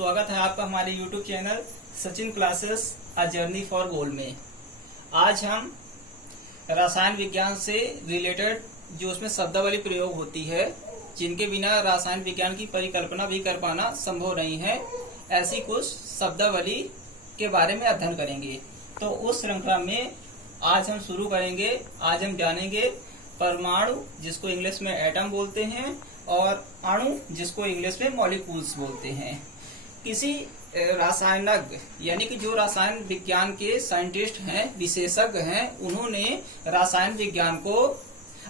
स्वागत है आपका हमारे YouTube channel Sachin classes a journey for goal में। आज हम रसायन विज्ञान से रिलेटेड जो उसमें शब्दावली प्रयोग होती है, जिनके बिना रसायन विज्ञान की परिकल्पना भी कर पाना संभव नहीं है, ऐसी कुछ शब्दावली के बारे में अध्ययन करेंगे। तो उस श्रृंखला में आज हम शुरू करेंगे। आज हम जानेंगे परमाणु, जिसको इंग्लिश में एटम बोलते हैं, और अणु, जिसको इंग्लिश में मॉलिक्यूल्स बोलते हैं। किसी रासायनज्ञ यानी कि जो रसायन विज्ञान के साइंटिस्ट हैं, विशेषज्ञ हैं, उन्होंने रसायन विज्ञान को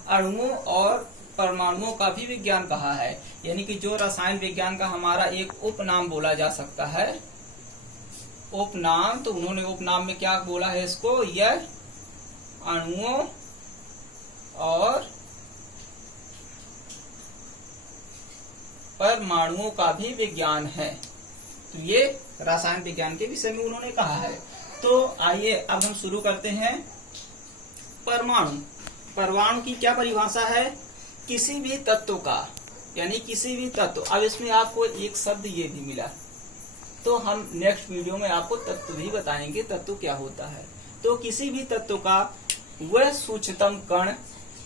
अणुओं और परमाणुओं का भी विज्ञान कहा है। यानी कि जो रसायन विज्ञान का हमारा एक उपनाम बोला जा सकता है, उपनाम। तो उन्होंने उपनाम में क्या बोला है इसको? यह अणुओं और परमाणुओं का भी विज्ञान है। तो ये रसायन विज्ञान के विषय में उन्होंने कहा है। तो आइए अब हम शुरू करते हैं। परमाणु, परमाणु की क्या परिभाषा है? किसी भी तत्व का, यानी किसी भी तत्व। अब इसमें आपको एक शब्द ये भी मिला, तो हम नेक्स्ट वीडियो में आपको तत्व भी बताएंगे, तत्व क्या होता है। तो किसी भी तत्व का वह सूक्ष्मतम कण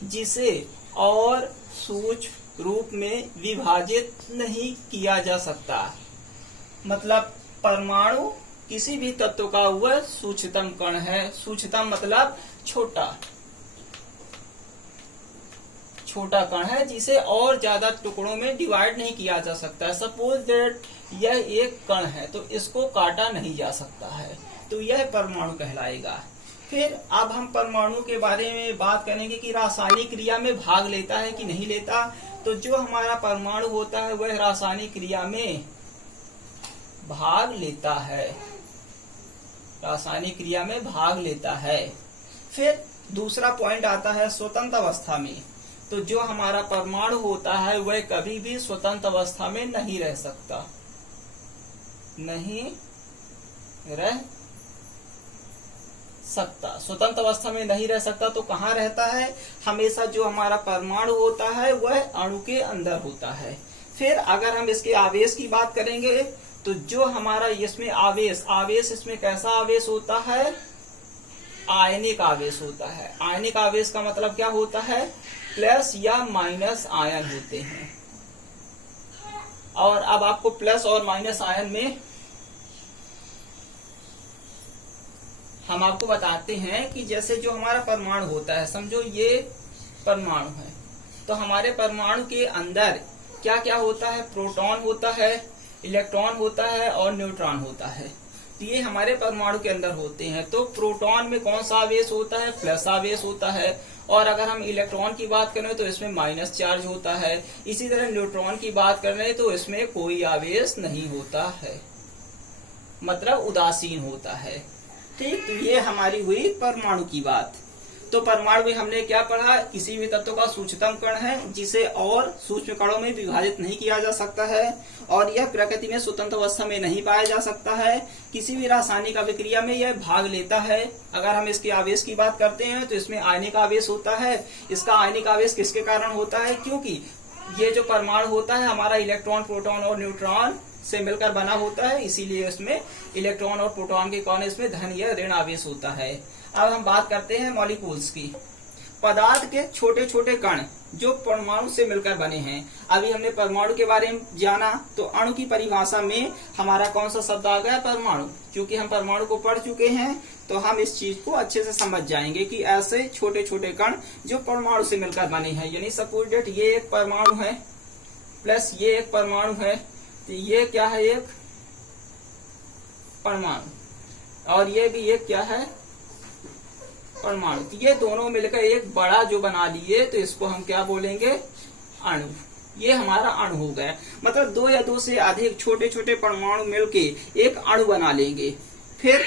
जिसे और सूक्ष्म रूप में विभाजित नहीं किया जा सकता। मतलब परमाणु किसी भी तत्व का वह सूक्ष्मतम कण है। सूक्ष्मतम मतलब छोटा, छोटा कण है जिसे और ज्यादा टुकड़ों में डिवाइड नहीं किया जा सकता है। सपोज दैट यह एक कण है, तो इसको काटा नहीं जा सकता है, तो यह परमाणु कहलाएगा। फिर अब हम परमाणु के बारे में बात करेंगे कि रासायनिक क्रिया में भाग लेता है कि नहीं लेता। तो जो हमारा परमाणु होता है वह रासायनिक क्रिया में भाग लेता है, रासायनिक क्रिया में भाग लेता है। फिर दूसरा पॉइंट आता है स्वतंत्र अवस्था में। तो जो हमारा परमाणु होता है वह कभी भी स्वतंत्र अवस्था में नहीं रह सकता, नहीं रह सकता। स्वतंत्र अवस्था में नहीं रह सकता तो कहाँ रहता है? हमेशा जो हमारा परमाणु होता है वह अणु के अंदर होता है। फिर अगर हम इसके आवेश की बात करेंगे, तो जो हमारा इसमें आवेश इसमें कैसा आवेश होता है? आयनिक आवेश होता है। आयनिक आवेश का मतलब क्या होता है? प्लस या माइनस आयन होते हैं। और अब आपको प्लस और माइनस आयन में हम आपको बताते हैं कि जैसे जो हमारा परमाणु होता है, समझो ये परमाणु है, तो हमारे परमाणु के अंदर क्या क्या होता है? प्रोटॉन होता है, इलेक्ट्रॉन होता है और न्यूट्रॉन होता है। तो ये हमारे परमाणु के अंदर होते हैं। तो प्रोटॉन में कौन सा आवेश होता है? प्लस आवेश होता है। और अगर हम इलेक्ट्रॉन की बात करें तो इसमें माइनस चार्ज होता है। इसी तरह न्यूट्रॉन की बात कर रहे हैं तो इसमें कोई आवेश नहीं होता है, मतलब उदासीन होता है। ठीक, तो ये हमारी हुई परमाणु की बात। तो परमाणु में हमने क्या पढ़ा? किसी भी तत्व का सूक्ष्मतम कण है जिसे और सूक्ष्म कणों में विभाजित नहीं किया जा सकता है, और यह प्रकृति में स्वतंत्र अवस्था में नहीं पाया जा सकता है। किसी भी रासायनिक अभिक्रिया में यह भाग लेता है। अगर हम इसके आवेश की बात करते हैं तो इसमें आयनिक आवेश होता है। इसका आयनिक आवेश किसके कारण होता है? क्योंकि ये जो परमाणु होता है हमारा इलेक्ट्रॉन, प्रोटॉन और न्यूट्रॉन से मिलकर बना होता है, इसीलिए इसमें इलेक्ट्रॉन और प्रोटॉन के कारण इसमें धन या ऋण आवेश होता है। अब हम बात करते हैं मॉलिक्यूल्स की। पदार्थ के छोटे छोटे कण जो परमाणु से मिलकर बने हैं। अभी हमने परमाणु के बारे में जाना, तो अणु की परिभाषा में हमारा कौन सा शब्द आ गया? परमाणु। क्योंकि हम परमाणु को पढ़ चुके हैं तो हम इस चीज को अच्छे से समझ जाएंगे कि ऐसे छोटे छोटे कण जो परमाणु से मिलकर बने हैं। यानी सपोज दैट ये एक परमाणु है, प्लस ये एक परमाणु है, तो ये क्या है? एक परमाणु। और ये भी एक क्या है? परमाणु। तो ये दोनों मिलकर एक बड़ा जो बना लिए, तो इसको हम क्या बोलेंगे? अणु। ये हमारा अणु हो गया। मतलब दो या दो से अधिक छोटे छोटे परमाणु मिलके एक अणु बना लेंगे। फिर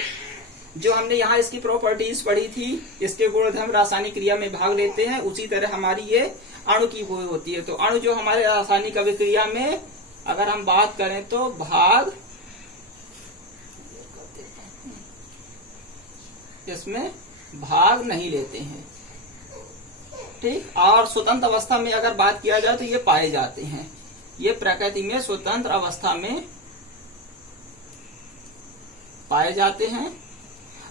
जो हमने यहाँ इसकी प्रॉपर्टीज पढ़ी थी, इसके गुणधर्म रासायनिक क्रिया में भाग लेते हैं, उसी तरह हमारी ये अणु की वो होती है। तो अणु जो हमारे रासायनिक अभिक्रिया में अगर हम बात करें तो भाग, इसमें भाग नहीं लेते हैं। ठीक, और स्वतंत्र अवस्था में अगर बात किया जाए तो ये पाए जाते हैं। ये प्रकृति में स्वतंत्र अवस्था में पाए जाते हैं।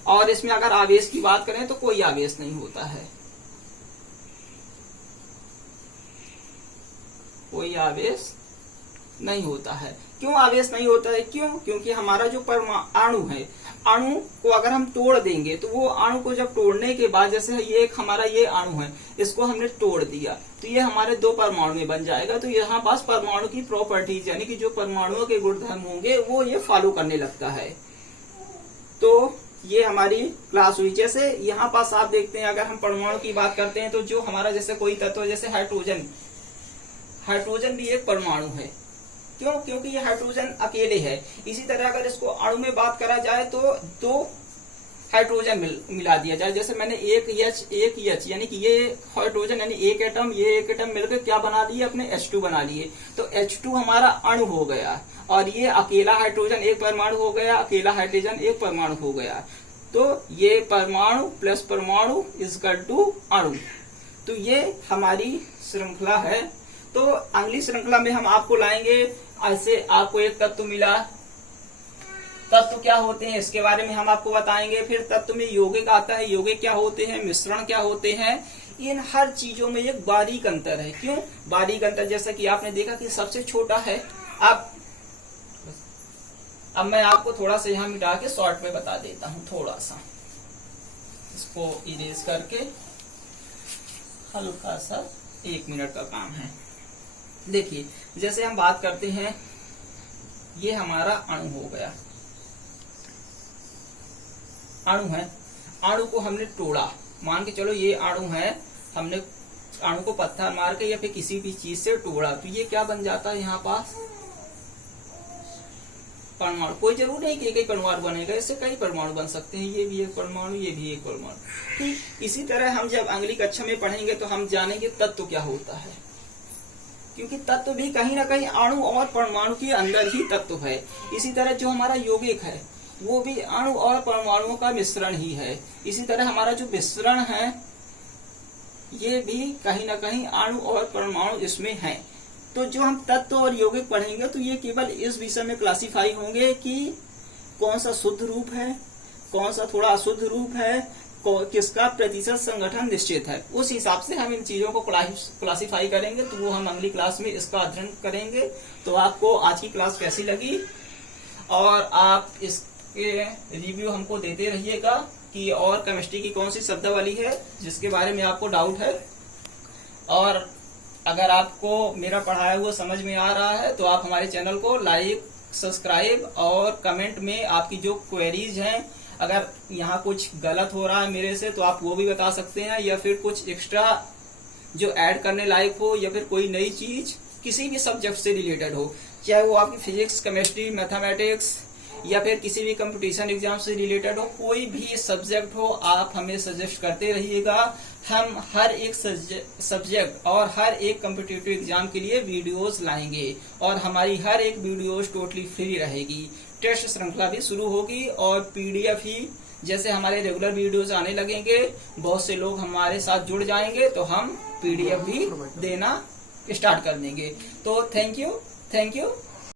और इसमें अगर आवेश की बात करें तो कोई आवेश नहीं होता है, कोई आवेश नहीं होता है। क्यों आवेश नहीं होता है? क्यों? क्योंकि हमारा जो परमाणु है, अणु को अगर हम तोड़ देंगे तो वो अणु को जब तोड़ने के बाद, जैसे ये एक हमारा ये अणु है, इसको हमने तोड़ दिया तो ये हमारे 2 परमाणु में बन जाएगा। तो यहाँ पास परमाणु की प्रॉपर्टीज यानी कि जो परमाणुओं के गुणधर्म होंगे वो ये फॉलो करने लगता है। तो ये हमारी क्लास हुई। जैसे यहाँ पास आप देखते हैं, अगर हम परमाणु की बात करते हैं तो जो हमारा जैसे कोई तत्व, जैसे हाइड्रोजन, हाइड्रोजन भी एक परमाणु है। क्यों? क्योंकि ये हाइड्रोजन अकेले है। इसी तरह अगर इसको अणु में बात करा जाए तो 2 हाइड्रोजन मिला दिया जाए, जैसे मैंने एक एच यानी कि ये हाइड्रोजन यानी एक एटम, ये एक एटम मिलकर क्या बना लिए? अपने H2 बना लिए। तो H2 हमारा अणु हो गया और ये अकेला हाइड्रोजन एक परमाणु हो गया, अकेला हाइड्रोजन एक परमाणु हो गया। तो ये परमाणु प्लस परमाणु इक्वल टू अणु। तो ये हमारी श्रृंखला है। तो अगली श्रृंखला में हम आपको लाएंगे, ऐसे आपको एक तत्व मिला, तत्व क्या होते हैं इसके बारे में हम आपको बताएंगे। फिर तत्व में यौगिक आता है, यौगिक क्या होते हैं, मिश्रण क्या होते हैं। इन हर चीजों में एक बारीक अंतर है। क्यों बारीक अंतर? जैसा कि आपने देखा कि सबसे छोटा है। अब मैं आपको थोड़ा सा यहाँ मिटा के शॉर्ट में बता देता हूँ, थोड़ा सा इसको इरेज करके, हल्का सा 1 मिनट का काम है। देखिए, जैसे हम बात करते हैं, ये हमारा अणु हो गया, अणु है, अणु को हमने तोड़ा, मान के चलो ये अणु है, हमने अणु को पत्थर मार के या फिर किसी भी चीज से तोड़ा, तो ये क्या बन जाता है? यहाँ पास परमाणु। कोई जरूर नहीं कि एक ही परमाणु बनेगा, इससे कई परमाणु बन सकते हैं, ये भी एक परमाणु, ये भी एक परमाणु। ठीक इसी तरह हम जब अगली कक्षा में पढ़ेंगे तो हम जानेंगे तत्व क्या होता है, क्योंकि तत्व भी कहीं ना कहीं अणु और परमाणु के अंदर ही तत्व है। इसी तरह जो हमारा यौगिक है वो भी अणु और परमाणुओं का मिश्रण ही है। इसी तरह हमारा जो मिश्रण है ये भी कहीं ना कहीं अणु और परमाणु इसमें है। तो जो हम तत्व और यौगिक पढ़ेंगे तो ये केवल इस विषय में क्लासिफाई होंगे कि कौन सा शुद्ध रूप है, कौन सा थोड़ा अशुद्ध रूप है, किसका प्रतिशत संगठन निश्चित है। उस हिसाब से हम इन चीजों को क्लासिफाई करेंगे। तो वो हम अगली क्लास में इसका अध्ययन करेंगे। तो आपको आज की क्लास कैसी लगी, और आप इसके रिव्यू हमको देते रहिएगा कि और केमिस्ट्री की कौन सी शब्दावली है जिसके बारे में आपको डाउट है। और अगर आपको मेरा पढ़ाया हुआ समझ में आ रहा है तो आप हमारे चैनल को लाइक, सब्सक्राइब और कमेंट में आपकी जो क्वेरीज हैं, अगर यहाँ कुछ गलत हो रहा है मेरे से तो आप वो भी बता सकते हैं, या फिर कुछ एक्स्ट्रा जो ऐड करने लायक हो, या फिर कोई नई चीज किसी भी सब्जेक्ट से रिलेटेड हो, चाहे वो आपकी फिजिक्स, केमिस्ट्री, मैथमेटिक्स या फिर किसी भी कंपटीशन एग्जाम से रिलेटेड हो, कोई भी सब्जेक्ट हो, आप हमें सजेस्ट करते रहिएगा। हम हर एक सब्जेक्ट और हर एक कॉम्पिटिटिव एग्जाम के लिए वीडियोस लाएंगे, और हमारी हर एक वीडियोस टोटली फ्री रहेगी। टेस्ट श्रृंखला भी शुरू होगी और पीडीएफ ही, जैसे हमारे रेगुलर वीडियोस आने लगेंगे, बहुत से लोग हमारे साथ जुड़ जाएंगे तो हम पीडीएफ भी देना स्टार्ट कर देंगे। तो थैंक यू।